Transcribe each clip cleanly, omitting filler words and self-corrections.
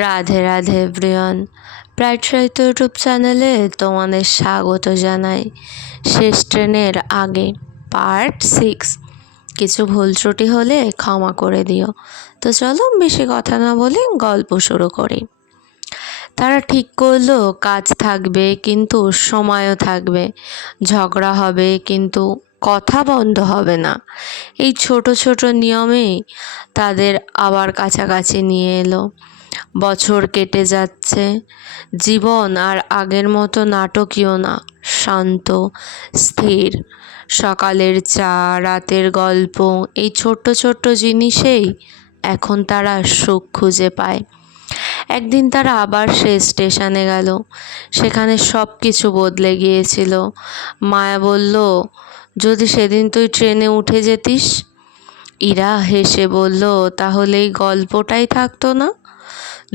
Radhe Radhe everyone, bright সাহিত্য YouTube চ্যানেলে তোমাদের স্বাগত জানাই। শেষ ট্রেনের আগে পার্ট 6। কিছু ভুল ত্রুটি হলে ক্ষমা করে দিও। তো চলো বেশি কথা না বলে গল্প শুরু করি। তারা ঠিক করলো কাজ থাকবে কিন্তু সময়ও থাকবে, ঝগড়া হবে কিন্তু কথা বন্ধ হবে না। এই ছোট ছোট নিয়মেই তাদের আবার কাছাকাছি নিয়ে এলো। বছর কেটে যাচ্ছে, জীবন আর আগের মতো নাটকীয় না, শান্ত, স্থির। সকালের চা, রাতের গল্প, এই ছোট্ট ছোট্ট জিনিসেই এখন তারা সুখ খুঁজে পায়। একদিন তারা আবার সেই স্টেশনে গেল। সেখানে সব কিছু বদলে গিয়েছিল। মায়া বলল, যদি সেদিন তুই ট্রেনে উঠে যেতিস। ইরা হেসে বলল, তাহলে এই গল্পটাই থাকতো না।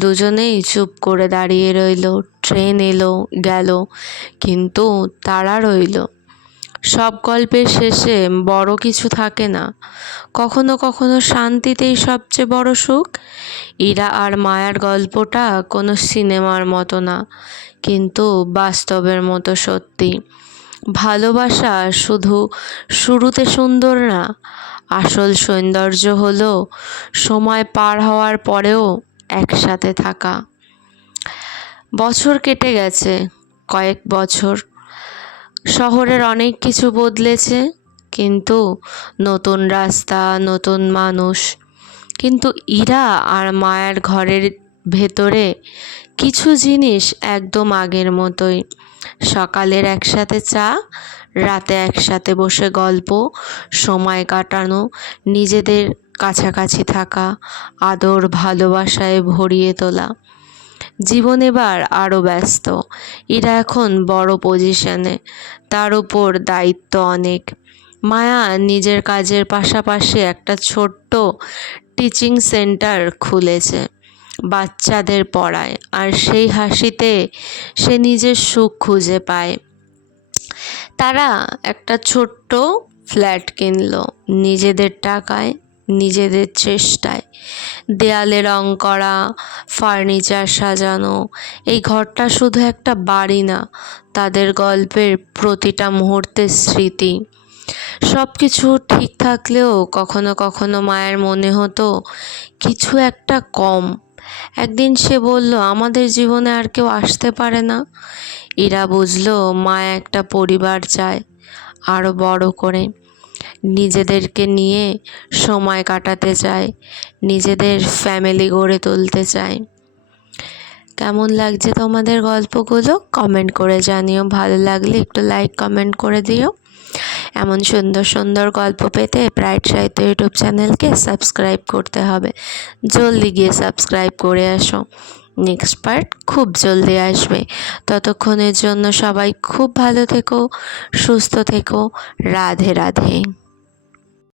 দুজনেই চুপ করে দাঁড়িয়ে রইল। ট্রেন এলো গেল, কিন্তু তারা রইল। সব গল্পের শেষে বড় কিছু থাকে না, কখনো কখনো শান্তিতেই সবচেয়ে বড় সুখ। ইরা আর মায়ার গল্পটা কোনো সিনেমার মতো না, কিন্তু বাস্তবের মতো সত্যি। ভালোবাসা শুধু শুরুতে সুন্দর না, আসল সৌন্দর্য হলো সময় পার হওয়ার পরেও একসাথে থাকা। বছর কেটে গেছে, কয়েক বছর। শহরের অনেক কিছু বদলেছে, কিন্তু নতুন রাস্তা, নতুন মানুষ। কিন্তু ইরা আর মায়ার ঘরের ভেতরে কিছু জিনিস একদম আগের মতোই। সকালের একসাথে চা, রাতে একসাথে বসে গল্প, সময় কাটানো, নিজেদের কাছাকাছি থাকা, আদর ভালোবাসায় ভরিয়ে তোলা। জীবন এবার আরও ব্যস্ত। এরা এখন বড় পজিশনে, তার উপর দায়িত্ব অনেক। মায়া নিজের কাজের পাশাপাশি একটা ছোট্ট টিচিং সেন্টার খুলেছে, বাচ্চাদের পড়ায়, আর সেই হাসিতে সে নিজের সুখ খুঁজে পায়। তারা একটা ছোট্ট ফ্ল্যাট কিনলো, নিজেদের টাকায়, নিজেদের চেষ্টায়। দেয়ালে রং করা, ফার্নিচার সাজানো। এই ঘরটা শুধু একটা বাড়ি না, তাদের গল্পের প্রতিটা মুহূর্তের স্মৃতি। সব কিছু ঠিক থাকলেও কখনো কখনো মায়ের মনে হতো কিছু একটা কম। একদিন সে বলল, আমাদের জীবনে আর কেউ আসতে পারে না। এরা বুঝলো মায়া একটা পরিবার চায়, আরও বড় করে। নিজেদেরকে নিয়ে সময় কাটাতে চায়, নিজেদের ফ্যামিলি গড়ে তুলতে চায়। কেমন লাগছে তোমাদের গল্পগুলো কমেন্ট করে জানিও। ভালো লাগলে একটু লাইক কমেন্ট করে দিও। এমন সুন্দর সুন্দর গল্প পেতে ব্রাইট সাহিত্য ইউটিউব চ্যানেলকে সাবস্ক্রাইব করতে হবে। জলদি গিয়ে সাবস্ক্রাইব করে আসো, নেক্সট পার্ট খুব জলদি আসবে। ততক্ষণের জন্য সবাই খুব ভালো থেকো, সুস্থ থেকো। রাধে রাধে।